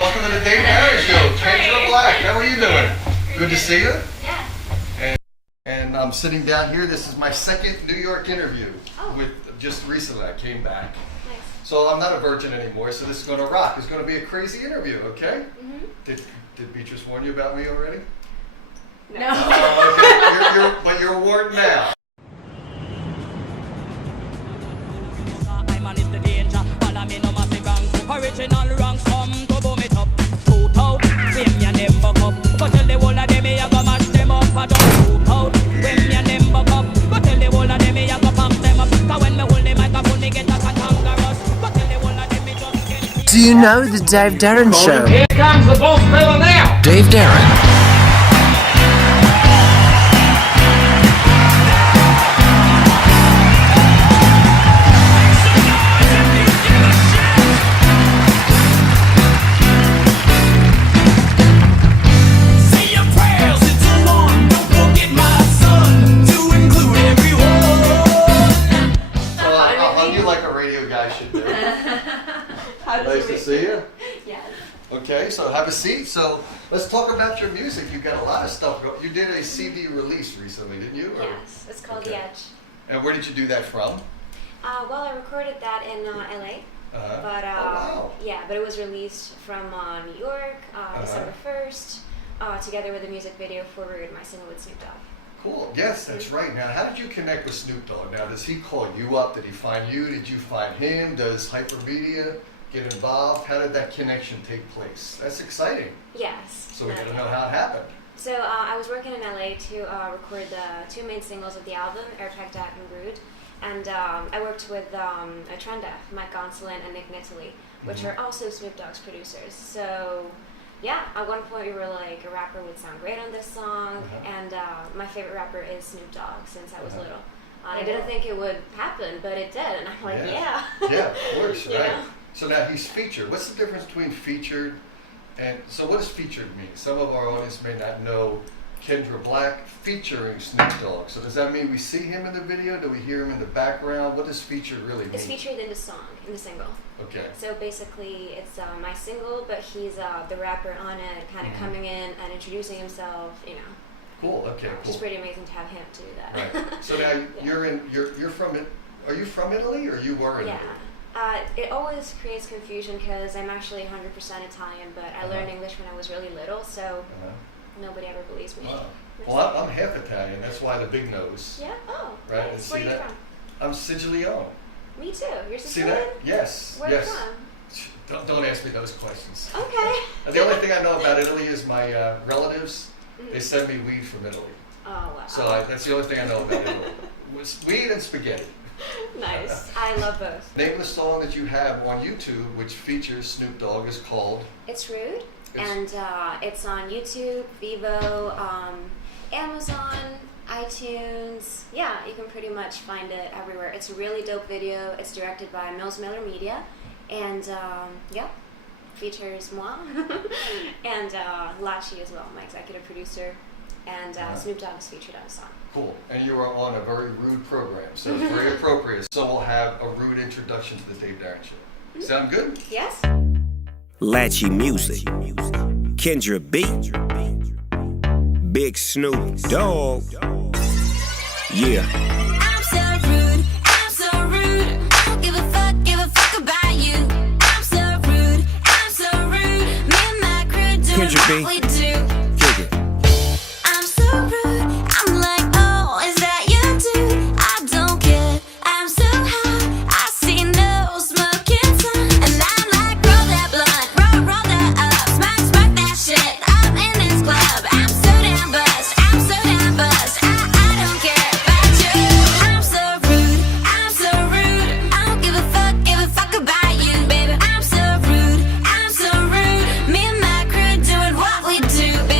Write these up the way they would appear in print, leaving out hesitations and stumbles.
Welcome to the Dave Harris Show. Kendra Black, how are you doing? Good to see you. Yeah. And I'm sitting down here. This is my second New York interview. Oh. With just recently I came back. Nice. So I'm not a virgin anymore, so this is going to rock. It's going to be a crazy interview, okay? Mm-hmm. Did Beatrice warn you about me already? No. Oh, okay. But you're warned now. Original ranks come to boom it up. Two out, when your name buck up. But tell the whole of them me a go mash them up. I just two out, when your name buck up. But tell the whole of them me a go pump them up. Cause when me hold the microphone me get a cantankerous. But tell the whole of them me just get. Do you know the Dave Darren Show? Here comes the boss fella now. Dave Darren. Nice to see you. Yes. Okay, so have a seat. So let's talk about your music. You've got a lot of stuff going. You did a CD release recently, didn't you? Yes. It's called Okay. The Edge. And where did you do that from? Well, I recorded that in LA. Uh-huh. But Oh, wow. yeah, but it was released from New York, December 1st, together with a music video for Rude, my single with Snoop Dogg. Cool. Yes, that's right. Now, how did you connect with Snoop Dogg? Now, does he call you up? Did he find you? Did you find him? Does Hypermedia get involved? How did that connection take place? That's exciting. Yes. So we got to know how it happened. So I was working in LA to record the two main singles of the album, Airtrack Dat and Rude. And I worked with Trenda, Mike Gonsolin, and Nick Nittoli, which are also Snoop Dogg's producers. So yeah, at one point we were like, a rapper would sound great on this song, and my favorite rapper is Snoop Dogg since I was little. I didn't think it would happen, but it did, and I'm like, yeah. Yeah, of course, You right. know? So now he's featured. What's the difference between featured and, so what does featured mean? Some of our audience may not know Kendra Black featuring Snoop Dogg. So does that mean we see him in the video? Do we hear him in the background? What does featured really mean? It's featured in the song, in the single. Okay. So basically, it's my single, but he's the rapper on it, kind of coming in and introducing himself, you know. Cool, okay, It's cool. pretty amazing to have him to do that. Right. So now you're from it. Are you from Italy or you were in Yeah. Italy? It always creates confusion because I'm actually 100% Italian, but I learned English when I was really little, so nobody ever believes me. Wow. Well, I'm half Italian. That's why the big nose. Yeah? Oh, Right, nice. and see Where are you that? from? I'm Siciliano. Me too. You're See Sicilian? that? Yes. Where yes. from? Don't ask me those questions. Okay. And the only thing I know about Italy is my relatives. They send me weed from Italy. Oh, wow. So that's the only thing I know about Italy. Was weed and spaghetti. Nice. I love both. Name of the song that you have on YouTube, which features Snoop Dogg, is called. It's Rude, It's- and it's on YouTube, Vivo, Amazon, iTunes. Yeah, you can pretty much find it everywhere. It's a really dope video. It's directed by Mills Miller Media, and yeah, features moi and Lachi as well, my executive producer, and Snoop Dogg is featured on the song. Cool. And you are on a very rude program, so it's very appropriate. So we'll have a rude introduction to the Dave Darren Show. Sound good? Yes? Latchy Music, Kendra B, Big Snoop Dogg. Yeah. I'm so rude, I'm so rude. I don't give a fuck about you. I'm so rude, I'm so rude. Me and my crew do Kendra B. what we do. Kick it. I'm so rude, I'm like, oh, is that your dude? I don't care, I'm so high. I see no smoking sun. And I'm like, roll that blunt, roll that up. Smack that shit, I'm in this club. I'm so damn buzzed, I'm so damn buzzed. I don't care about you. I'm so rude, I'm so rude. I don't give a fuck about you, baby. I'm so rude, I'm so rude. Me and my crew doing what we do, baby.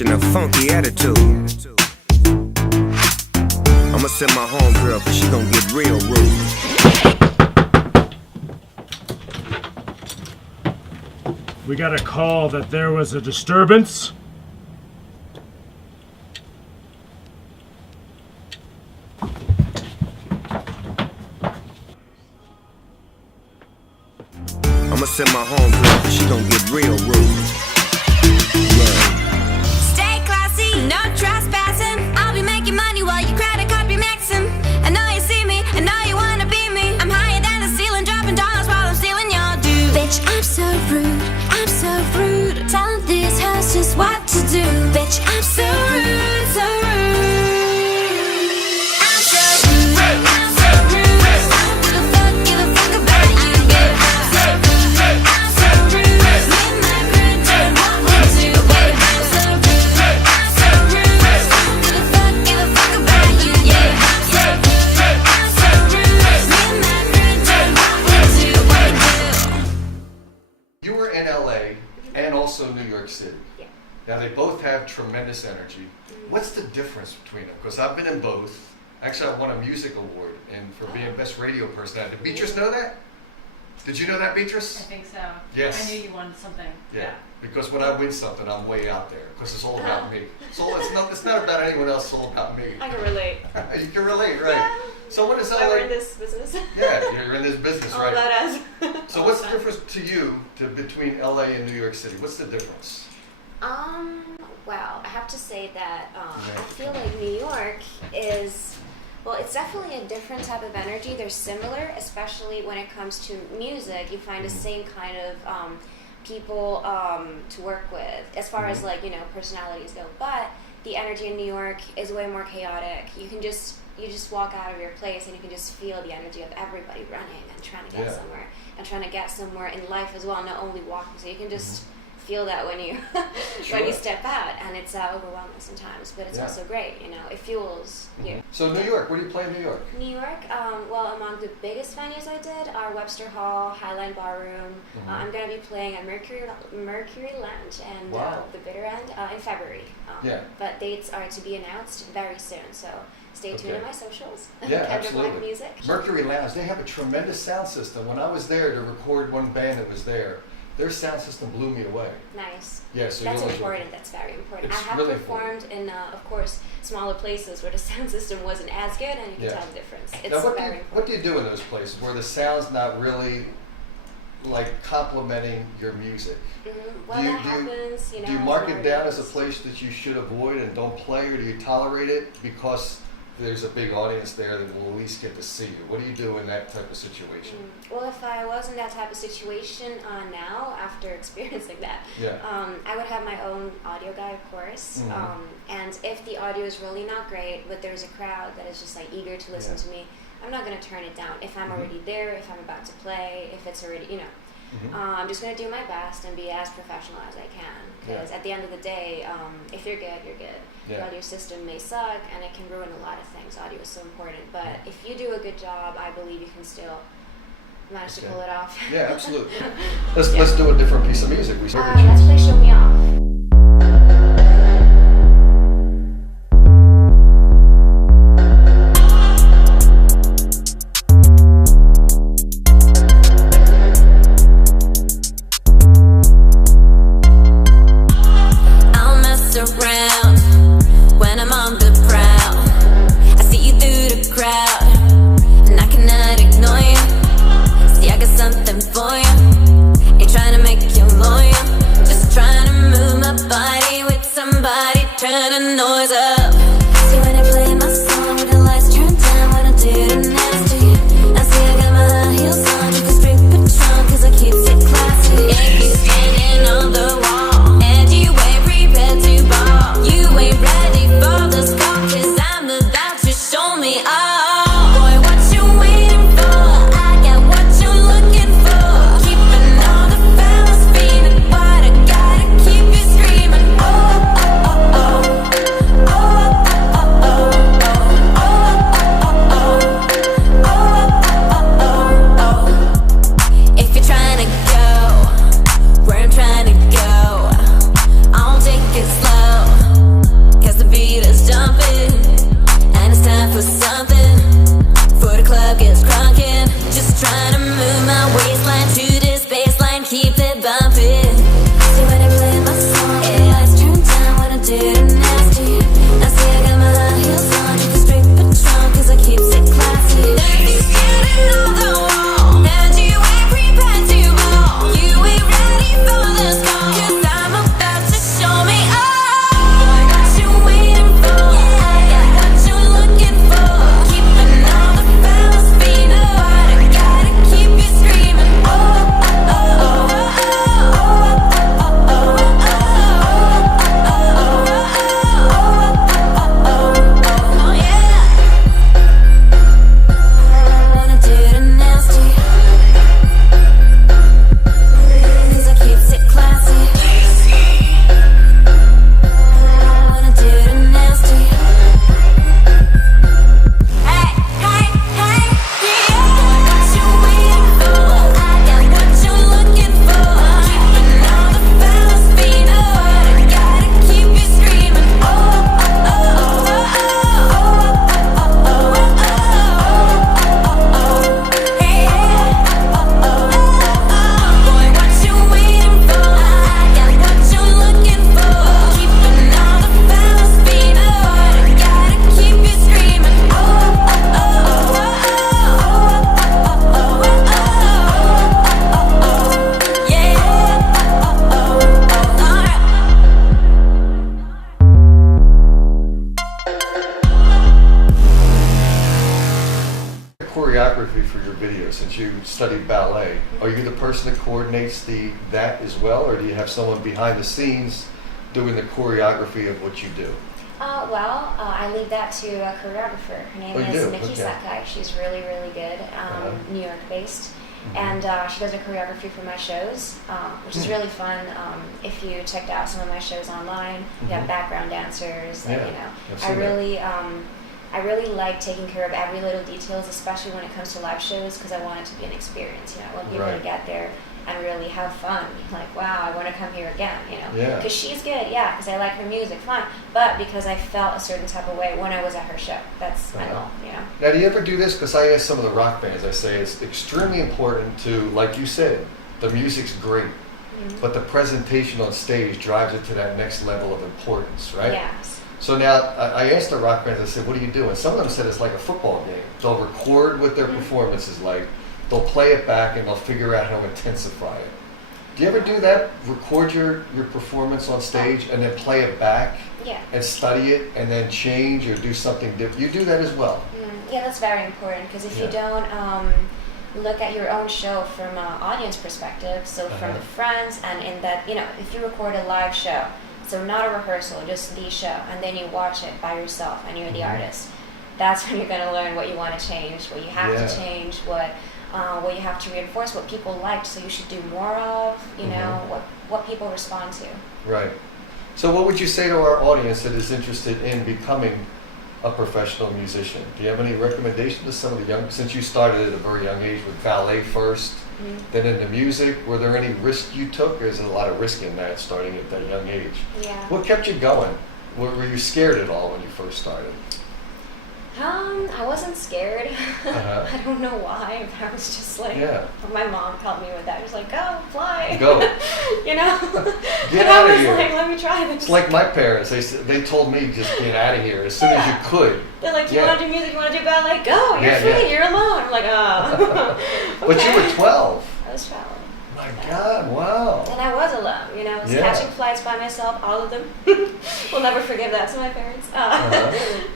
catching a funky attitude. I'ma send my homegirl, cause she gon' get real rude. We got a call that there was a disturbance. I'ma send my homegirl, cause she gon' get real rude. Yeah. Stay classy, no trespassing. I'll be making money while you credit card be mixing. I know you see me, I know you wanna be me. I'm higher than the ceiling, dropping dollars while I'm stealing your dues. Bitch, I'm so rude, I'm so rude. Telling this house just what to do. Bitch, I'm so rude, so rude. I'm so rude, I'm so rude. I don't give a fuck about you, babe. I'm so rude, I'm so rude. Me and my rude, doing what we do, babe. I'm so rude, I'm so rude. I don't give a fuck about you, yeah. I'm so rude, I'm so rude. Me and my rude, doing what we do, what we do. You were in LA and also New York City. Yeah. Now they both have tremendous energy. What's the difference between them? Because I've been in both. Actually, I won a music award and for being best radio personality. Did Beatrice know that? Did you know that, I Beatrice? think so. Yes. I knew you won something. Yeah. Because when I win something, I'm way out there. Because it's all about me. So it's not about anyone else. It's all about me. I can relate. You can relate, right? So what is Why we're in LA? this business. Yeah, you're in this business, All right? about us. So what's the difference to you between LA and New York City? What's the difference? Well, I have to say that Yeah. I feel like New York is, well, it's definitely a different type of energy. They're similar, especially when it comes to music. You find the same kind of people to work with, as far as like, you know, personalities go. But the energy in New York is way more chaotic. You just walk out of your place and you can just feel the energy of everybody running and trying to get Yeah. somewhere, and trying to get somewhere in life as well, not only walking. So you can just feel that when you when you Sure. step out, and it's overwhelming sometimes, but it's Yeah. also great. You know, it fuels you. So New York, where do you play in New York? New York, well, among the biggest venues I did are Webster Hall, Highline Ballroom. I'm going to be playing at Mercury Lounge and Wow. the Bitter End in February. Yeah. But dates are to be announced very soon, so stay tuned Okay. on my socials. Yeah, Kendra absolutely. Black Music. Mercury Lounge, they have a tremendous sound system. When I was there to record one band that was there, their sound system blew me away. Nice. Yeah, so That's you'll enjoy it. important. That's very important. It's I have really performed in, of course, smaller places where the sound system wasn't as good, and you can Yeah. tell the difference. It's Now, very important. what do you do in those places where the sound's not really like complementing your music? Well, that happens. You know. Do you as mark an it down as a artist. place that you should avoid and don't play, or do you tolerate it because there's a big audience there that will at least get to see you? What do you do in that type of situation? Well, if I was in that type of situation now, after experiencing that, Yeah. I would have my own audio guy, of course. And if the audio is really not great, but there's a crowd that is just like eager to listen Yeah. to me, I'm not going to turn it down. If I'm already there, if I'm about to play, if it's already, you know. I'm just going to do my best and be as professional as I can. Because at the end of the day, if you're good, you're good. The Yeah. audio system may suck, and it can ruin a lot of things. Audio is so important. But if you do a good job, I believe you can still manage to Okay. pull it off. Yeah, absolutely. Let's do a different piece of music. Let's play Show Me Off. I'll mess around when I'm on the prowl. I see you through the crowd, and I cannot ignore you. See, I got something for you. Ain't trying to make you loyal, just trying to choreography for your videos, since you studied ballet, are you the person that coordinates that as well, or do you have someone behind the scenes doing the choreography of what you do? I leave that to a choreographer. Her name Oh, you is do? Nikki Okay. Sakai. She's really, really good, New York based. And she does a choreography for my shows, which is really fun. If you checked out some of my shows online, you have background dancers. Yeah, And, I've I seen that. I really like taking care of every little details, especially when it comes to live shows, because I want it to be an experience. I want people Right. to get there and really have fun. Like, wow, I want to come here again. Yeah. Because she's good, yeah. Because I like her music, fine. But because I felt a certain type of way when I was at her show. That's my goal. Now, do you ever do this? Because I ask some of the rock bands, I say it's extremely important to, like you said, the music's great, but the presentation on stage drives it to that next level of importance, right? Yes. So now, I asked the rock bands, I said, what do you do? And some of them said it's like a football game. They'll record what their performance is like, they'll play it back, and they'll figure out how to intensify it. Do you ever do that? Record your performance on stage and then play it back? Yeah. And study it and then change or do something different? You do that as well? Yeah, that's very important, because if you don't look at your own show from an audience perspective, so from the friends, and in that, if you record a live show, so not a rehearsal, just the show, and then you watch it by yourself and you're the artist, that's when you're going to learn what you want to change, what you have to change, what you have to reinforce, what people liked, so you should do more of, what people respond to. Right. So what would you say to our audience that is interested in becoming a professional musician? Do you have any recommendation to some of the young, since you started at a very young age with ballet first, then into music, were there any risks you took, or is there a lot of risk in that starting at that young age? Yeah. What kept you going? Were you scared at all when you first started? I wasn't scared. Uh-huh. I don't know why, but I was just like, Yeah. my mom helped me with that. She was like, go, fly. Go. Get and out I of was here. like, let me try this. It's like my parents. They told me just get out of here as soon as you could. They're like, you Yeah. want to do music, you want to do ballet? Go, you're Yeah, free, yeah. you're alone. I'm like, oh. But you were 12. I was traveling. My God, wow. And I was alone, I was Yeah. catching flights by myself, all of them. We'll never forgive that to my parents.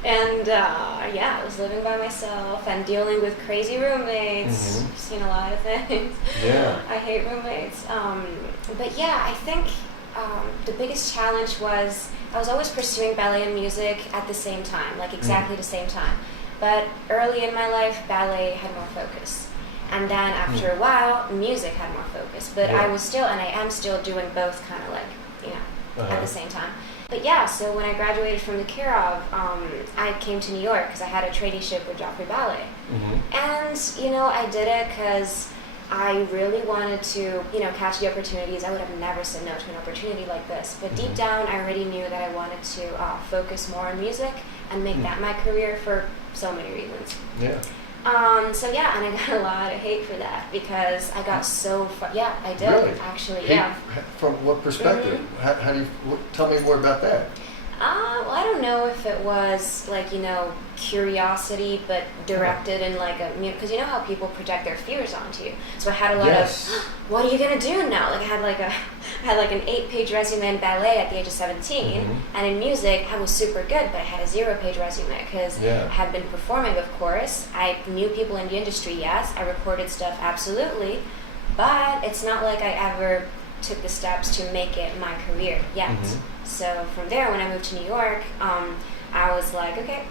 And I was living by myself and dealing with crazy roommates. I've seen a lot of things. Yeah. I hate roommates. But yeah, I think the biggest challenge was I was always pursuing ballet and music at the same time, like exactly the same time. But early in my life, ballet had more focus. And then after a while, music had more focus. But I was still, and I am still doing both kind of like, at the same time. But yeah, so when I graduated from the Kirov, I came to New York because I had a traineeship with Joffrey Ballet. And, I did it because I really wanted to, catch the opportunities. I would have never said no to an opportunity like this. But deep down, I already knew that I wanted to focus more on music and make that my career for so many reasons. Yeah. And I got a lot of hate for that because I got so far. Yeah, I did Really? actually. Hate Yeah. From what perspective? How do you tell me more about that? Well, I don't know if it was like curiosity, but directed in like a because you know how people project their fears onto you. So I had a lot of, what are you gonna do now? Like I had an 8-page resume in ballet at the age of 17, and in music I was super good, but I had a 0-page resume because I had been performing, of course. I knew people in the industry, yes. I recorded stuff, absolutely, but it's not like I ever took the steps to make it my career yet. So from there, when I moved to New York, I was like, okay,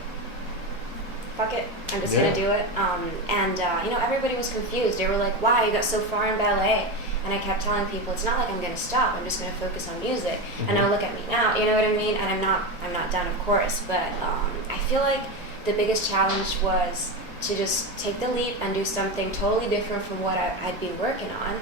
fuck it, I'm just gonna do it. Everybody was confused. They were like, wow, you got so far in ballet. And I kept telling people, it's not like I'm gonna stop. I'm just gonna focus on music. And now look at me now. You know what I mean? And I'm not done, of course. But I feel like the biggest challenge was to just take the leap and do something totally different from what I'd been working on.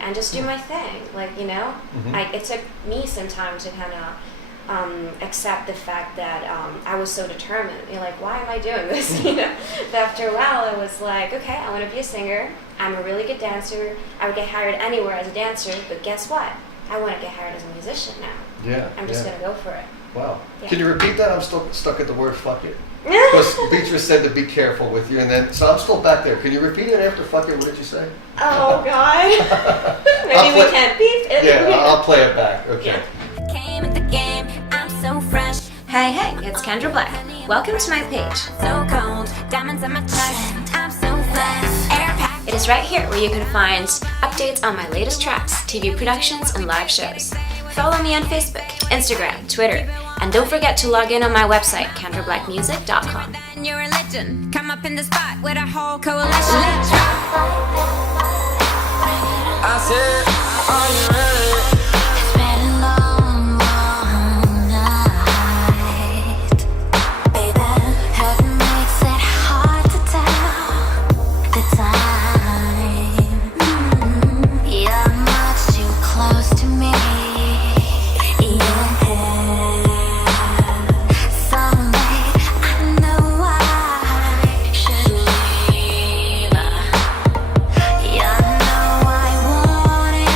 And just do my thing, it took me some time to kind of accept the fact that I was so determined. Why am I doing this? But after a while, I was like, okay, I want to be a singer. I'm a really good dancer. I would get hired anywhere as a dancer, but guess what? I want to get hired as a musician now. Yeah. I'm just gonna go for it. Wow. Yeah. Can you repeat that? I'm still stuck at the word "fuck it." Because Beatrice said to be careful with you, and then so I'm still back there. Can you repeat it after "fuck it"? What did you say? Oh God. Maybe we can't beep it. Yeah, I'll play it back. Okay. Came at the game, I'm so fresh. Hey, it's Kendra Black. Welcome to my page. So cold. Diamonds on my chest, I'm so fast. Air pack. It is right here where you can find updates on my latest tracks, TV productions, and live shows. Follow me on Facebook, Instagram, Twitter, and don't forget to log in on my website, KendraBlackMusic.com. And you're a legend. Come up in the spot with a whole coalition. Let's rock. I said, are you ready? It's been a long, long night. Baby, heaven makes it hard to tell the time. You're much too close to me. Yeah. Someday I know I should leave. You know I want it.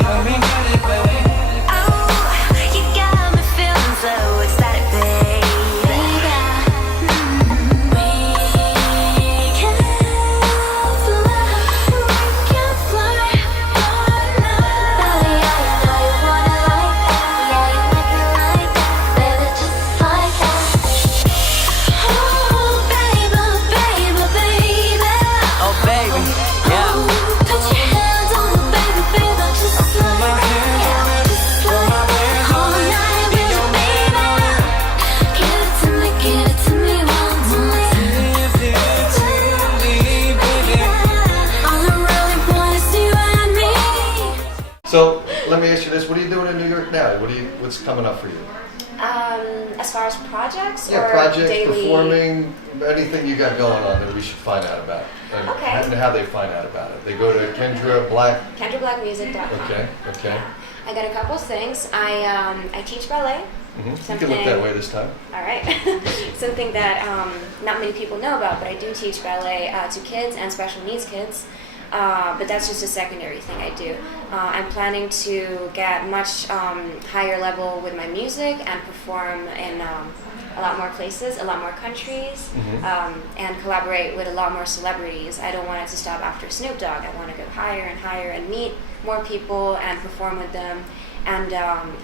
Come and get it, baby. Oh, you got me feeling so excited, baby. We can fly all night. Yeah, you know you wanna like that. Yeah, you make me like that, baby, just like that. Oh, baby, baby. Oh baby, yeah. Put your hands on the baby, baby, just like that. Just like that. All night with you, baby. Give it to me one more time. Give it to me, baby. All I really want is you and me. So let me ask you this: what are you doing in New York now? What's coming up for you? As far as projects Yeah, or projects, daily... performing, anything you got going on that we should find out about. And Okay. And how they find out about it. They go to Kendra Black. KendraBlackMusic.com. Okay. Yeah. I got a couple things. I teach ballet. You can look that way this time. All right. Something that not many people know about, but I do teach ballet to kids and special needs kids. But that's just a secondary thing I do. I'm planning to get much higher level with my music and perform in a lot more places, a lot more countries, and collaborate with a lot more celebrities. I don't want it to stop after Snoop Dogg. I want to go higher and higher and meet more people and perform with them, and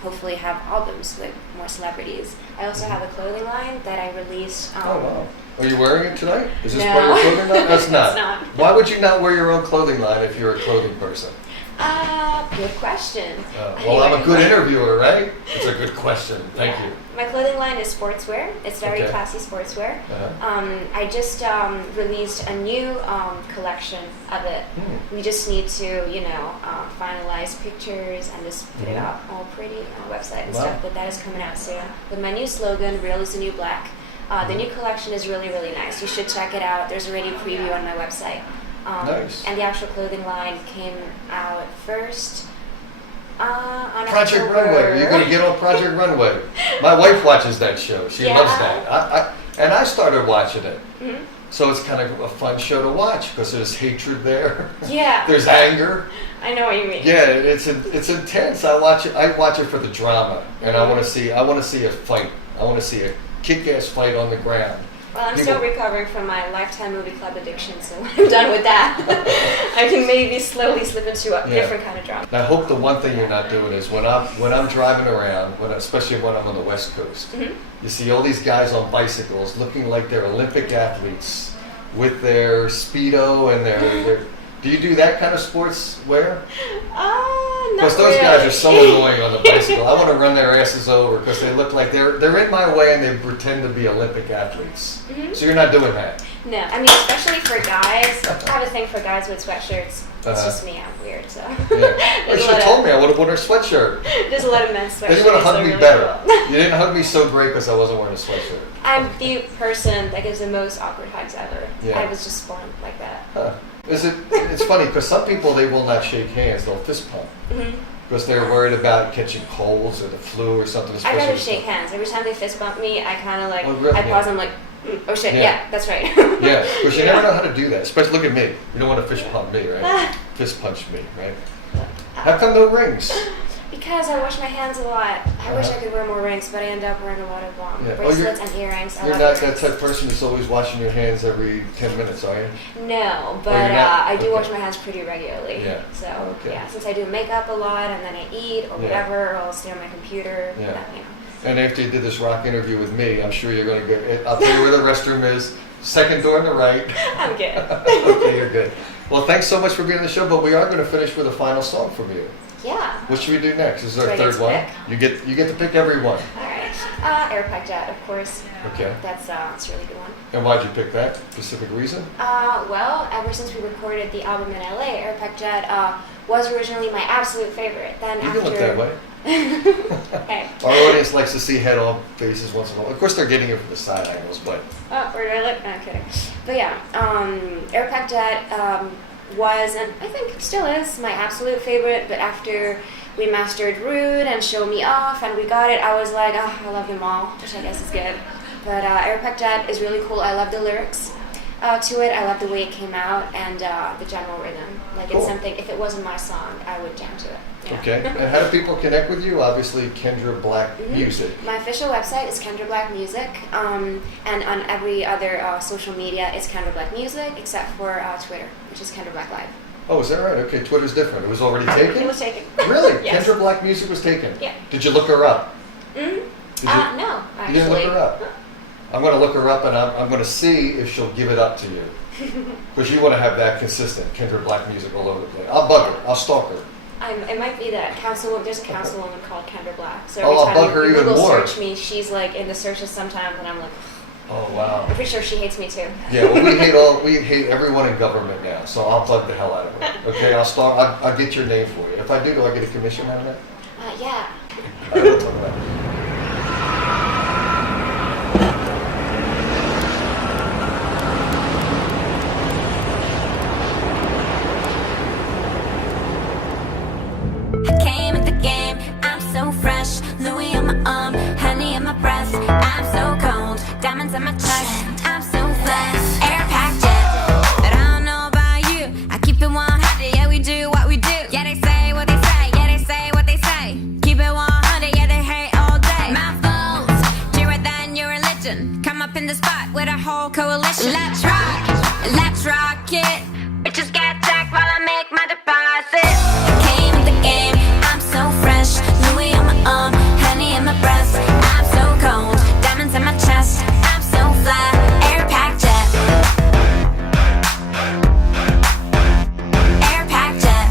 hopefully have albums with more celebrities. I also have a clothing line that I released. Oh wow. Are you wearing it tonight? Is this No. part of your clothing line? That's not. It's not. Why would you not wear your own clothing line if you're a clothing person? Good question. Well, I'm a good Anyway. interviewer, right? It's a good question. Thank Yeah. you. My clothing line is sportswear. It's very Okay. classy sportswear. Uh-huh. I just released a new collection of it. We just need to, finalize pictures and just put it out all pretty on the website and Wow. stuff. But that is coming out soon with my new slogan, "Real is the new black." The new collection is really, really nice. You should check it out. There's already a preview on my website. Nice. And the actual clothing line came out first on Project October. Runway. Are you going to get on Project Runway? My wife watches that show. She Yeah. loves that. And I started watching it. Mhm. So it's kind of a fun show to watch because there's hatred there. Yeah. There's anger. I know what you mean. Yeah, it's intense. I watch it for the drama, and I want to see a fight. I want to see a kick-ass fight on the ground. Well, I'm People- still recovering from my lifetime movie club addiction, so when I'm done with that, I can maybe slowly slip into a different kind of drama. And I hope the one thing you're not doing is when I'm driving around, especially when I'm on the West Coast, you see all these guys on bicycles looking like they're Olympic athletes with their Speedo and their do you do that kind of sports wear? Not Because those really. guys are so annoying on the bicycle. I want to run their asses over because they look like they're in my way and they pretend to be Olympic athletes. So you're not doing that. No, I mean, especially for guys. I have a thing for guys with sweatshirts. It's Uh-huh. just me. I'm weird, so. Yeah. You There's should a have lot told of- me. I would have worn a sweatshirt. There's a lot of men's sweatshirts. Then you would have hugged that are me really better. cool. You didn't hug me so great because I wasn't wearing a sweatshirt. I'm the person that gives the most awkward hugs ever. Yeah. I was just born like that. Huh. It's funny because some people, they will not shake hands. They'll fist pump because they're worried about catching colds or the flu or something. I'd especially rather with- shake hands. Every time they fist bump me, I kind of like, Oh, really? I pause Yeah. and I'm like, oh shit, Yeah. yeah, that's right. Yeah, because you Yeah. never know how to do that. Especially, look at me. You don't want to fist pump me, right? Fist punch me, right? How come no rings? Because I wash my hands a lot. I wish I could wear more rings, but I end up wearing a lot of Yeah. Oh, bracelets and earrings. I You're love not that earrings. type of person who's always washing your hands every 10 minutes, are you? No, but you're not? I do Okay. wash my hands pretty regularly. Yeah. So Okay. yeah, since I do makeup a lot and then I eat or Yeah. whatever, or I'll stay on my computer. Yeah. You know. And after you did this rock interview with me, I'm sure you're going to get. I'll tell you where the restroom is. Second door on the right. I'm good. Okay, you're good. Well, thanks so much for being on the show. But we are going to finish with a final song from you. Yeah. What should we do next? This is Do our I get third to one. pick? You get to pick every one. All right. Airpack Jet, of course. Okay. That's a really good one. And why'd you pick that? Specific reason? Well, ever since we recorded the album in LA, Airpack Jet was originally my absolute favorite. Then You after. can look that way. Hey. Our audience likes to see head-on faces once in a while. Of course, they're getting it from the side angles, but Oh, where do I look? No, I'm kidding. But yeah, Airpack Jet was, and I think still is, my absolute favorite. But after we mastered Rude and Show Me Off and we got it, I was like, oh, I love them all, which I guess is good. But Airpack Jet is really cool. I love the lyrics to it. I love the way it came out and the general rhythm. Like Cool. it's something, if it wasn't my song, I would jam to it. Yeah. okay. And how do people connect with you? Obviously, Kendra Black Music. My official website is Kendra Black Music, and on every other social media, it's Kendra Black Music, except for Twitter, which is Kendra Black Live. Oh, is that right? Okay, Twitter's different. It was already taken? It was taken. Really? Yes. Kendra Black Music was taken? Yeah. Did you look her up? Mm-hmm. Did you, No, actually. you didn't look her up? I'm going to look her up and I'm going to see if she'll give it up to you. Because you want to have that consistent Kendra Black Music all over the place. I'll bug her. I'll stalk her. It might be that councilwoman. There's a councilwoman called Kendra Black. So Oh, I'll every bug time her you even Google more. search me, she's like in the searches sometimes, and I'm like, Oh, wow. I'm pretty sure she hates me too. Yeah, well, we hate everyone in government now, so I'll bug the hell out of her. Okay, I'll get your name for you. If I do I get a commission out of that? Yeah. All right, we'll talk about it. Came in the game, I'm so fresh. Louis on my arm, honey in my breath. I'm so cold, diamonds on my chest. I'm so flat, Airpack Jet. But I don't know about you, I keep it 100. Yeah, we do what we do. Yeah, they say what they say. Yeah, they say what they say. Keep it 100. Yeah, they hate all day. Mouthfuls, dearer than your religion. Come up in the spot with a whole coalition. Let's rock it. Bitches get jacked while I make my deposit. Came in the game, I'm so fresh. Louis on my arm, honey in my breath. I'm so cold, diamonds in my chest. I'm so fly, Airpack Jet. Airpack Jet.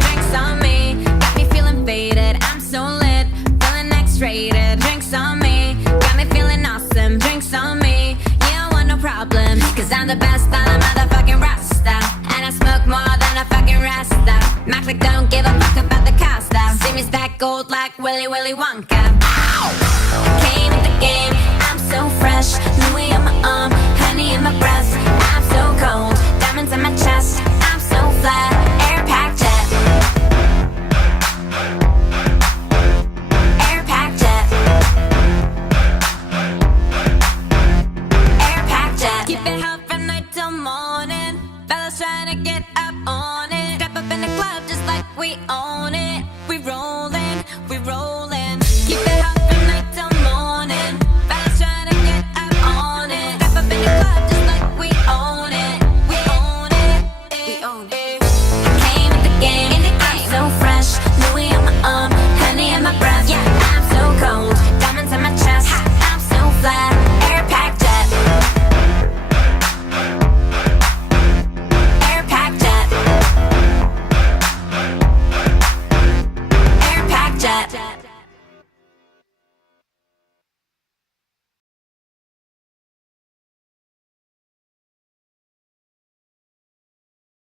Drinks on me, got me feeling faded. I'm so lit, feeling X-rated. Drinks on me, got me feeling awesome. Drinks on me, you don't want no problem. Cause I'm the best, I'm a motherfucking Rasta. And I smoke more than a fucking Rasta. My clique don't give a fuck about the cost. See me stack gold like Willy Wonka. Ow! Came in the game, I'm so fresh. Louis on my arm, honey in my breath. I'm so cold, diamonds on my chest. I'm so fly, Airpack Jet. Airpack Jet. Airpack Jet. Keep it hot from night till morning. Fellas trying to get up on it. Step up in the club just like we own it. We rollin', we rollin'. Keep it hot from night till morning. Fellas trying to get up on it. Step up in the club just like we own it. We own it, we own it. Came in the game, I'm so fresh. Louis on my arm, honey in my breath. Yeah, I'm so cold, diamonds on my chest. I'm so fly, Airpack Jet. Airpack Jet. Airpack Jet.